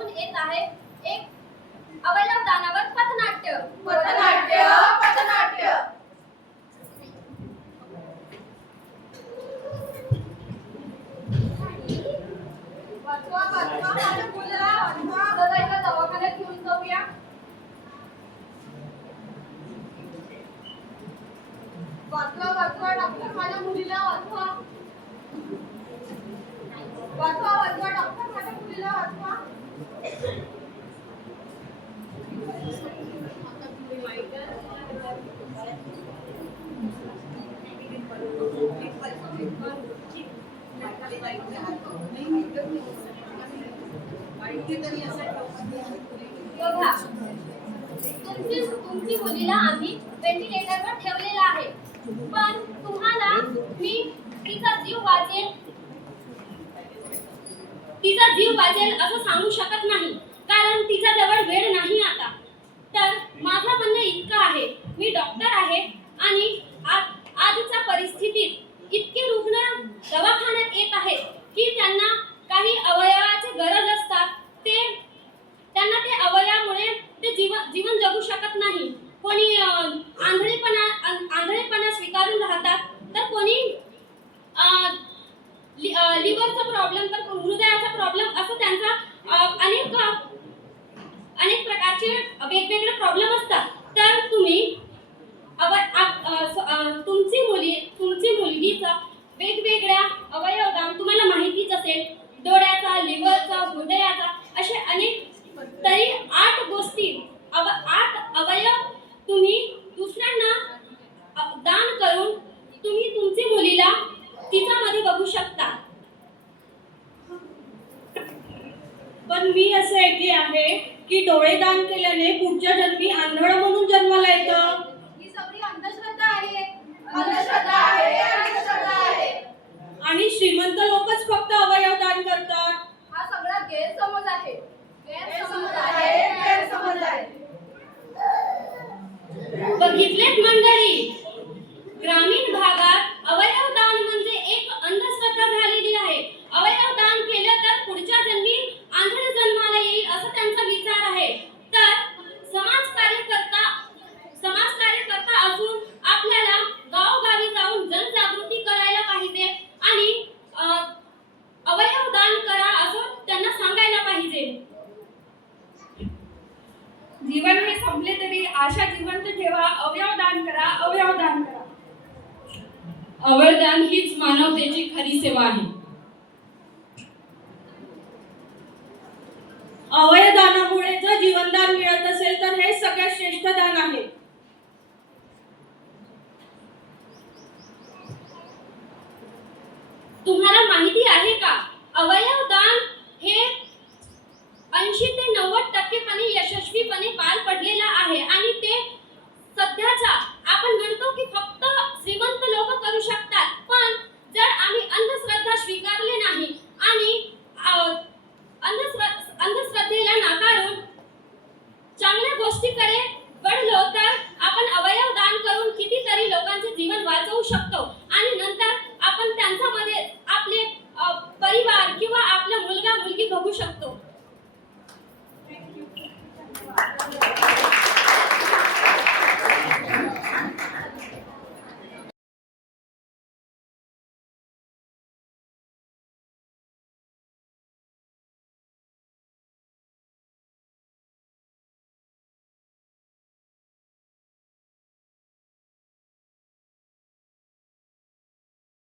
गावावरून येत आहे एक अवयव दानावर पथनाट्य. पथनाट्य पथनाट्य. वाचवा वाचवा माझ्या मुलाला वाचवा. सदाईला दवाखान्यात घेऊन जाऊया. वाचवा वाचवा डॉक्टर माझ्या मुलीला वाचवा. वाचवा वाचवा डॉक्टर माझ्या मुलीला वाचवा. बघा तुमची मुलीला आम्ही व्हेंटिलेटरवर ठेवलेला आहे, पण तुम्हाला मी तिचा जीव वाचेल असं सांगू शकत नाही, कारण तिच्या जवळ वेळ नाही आता. तर माझं म्हणणं इतकं आहे, मी डॉक्टर आहे आणि आजच्या परिस्थितीत इतके रुग्ण दवाखान्यात येत आहेत की त्यांना काही अवयवाची गरज असतात. त्यांना ते अवयवामुळे ते जीवन जगू शकत नाही. कोणी आंधळेपणा स्वीकारून राहतात, तर कोणी लिव्हरचा प्रॉब्लेम, तर हृदयाचा प्रॉब्लेम, असं त्यांचा अनेक प्रकारचे वेगवेगळे प्रॉब्लेम असतात. तर तुम्ही तुमची मुलगीचा वेगवेगळ्या अवयवदान तुम्हाला माहितीच असेल, डोळ्याचा, लिव्हरचा, हृदयाचा, असे अनेक तरी 8 अवयव तुम्ही दुसऱ्यांना दान करून तुम्ही तुमची मुलीला तिच्यामध्ये बघू शकता. पण मी असं ऐकले आहे की डोळे दान केल्याने पुढच्या जन्मी आंधळ म्हणून जन्माला येतं. ही सगळी अंधश्रद्धा आहे. अंधश्रद्धा आहे अंधश्रद्धा आहे. आणि श्रीमंत लोकच फक्त अवयव दान करतात. हा सगळा गैरसमज आहे. गैरसमज आहे गैरसमज आहे. बघितलेत मंडळी, ग्रामीण भागात अवयव दान म्हणजे एक अंधश्रद्धा झालेली आहे. अवयव दान केलं तर पुढच्या जन्मी आंधळ जन्माला येईल असं त्यांचा विचार आहे. तर समाज कार्यकर्ता असून आपल्याला गावोगावी जाऊन जनजागृती करायला पाहिजे आणि अवयव दान करा असं त्यांना सांगायला पाहिजे. जीवन हे संपले तरी आशा जिवंत ठेवा. अवयव दान करा, अवयव दान करा. अवयवदान हीच मानवतेची खरी सेवा आहे. अवयवदानामुळे जर जीवनदान मिळत असेल तर हे सगळ्यात श्रेष्ठ दान आहे. तुम्हाला माहिती आहे का, अवयव दान हे 80 ते 90% यशस्वीपणे पार पडलेलं आहे आणि ते सध्याच्या आपण म्हणतो की फक्त श्रीमंत लोक करू शकतात. पण जर आम्ही अंधश्रद्धा स्वीकारले नाही आणि अंधश्रद्धेला नाकारून चांगल्या गोष्टीकडे वळलो तर आपण अवयव दान करून कितीतरी लोकांचे जीवन वाचवू शकतो.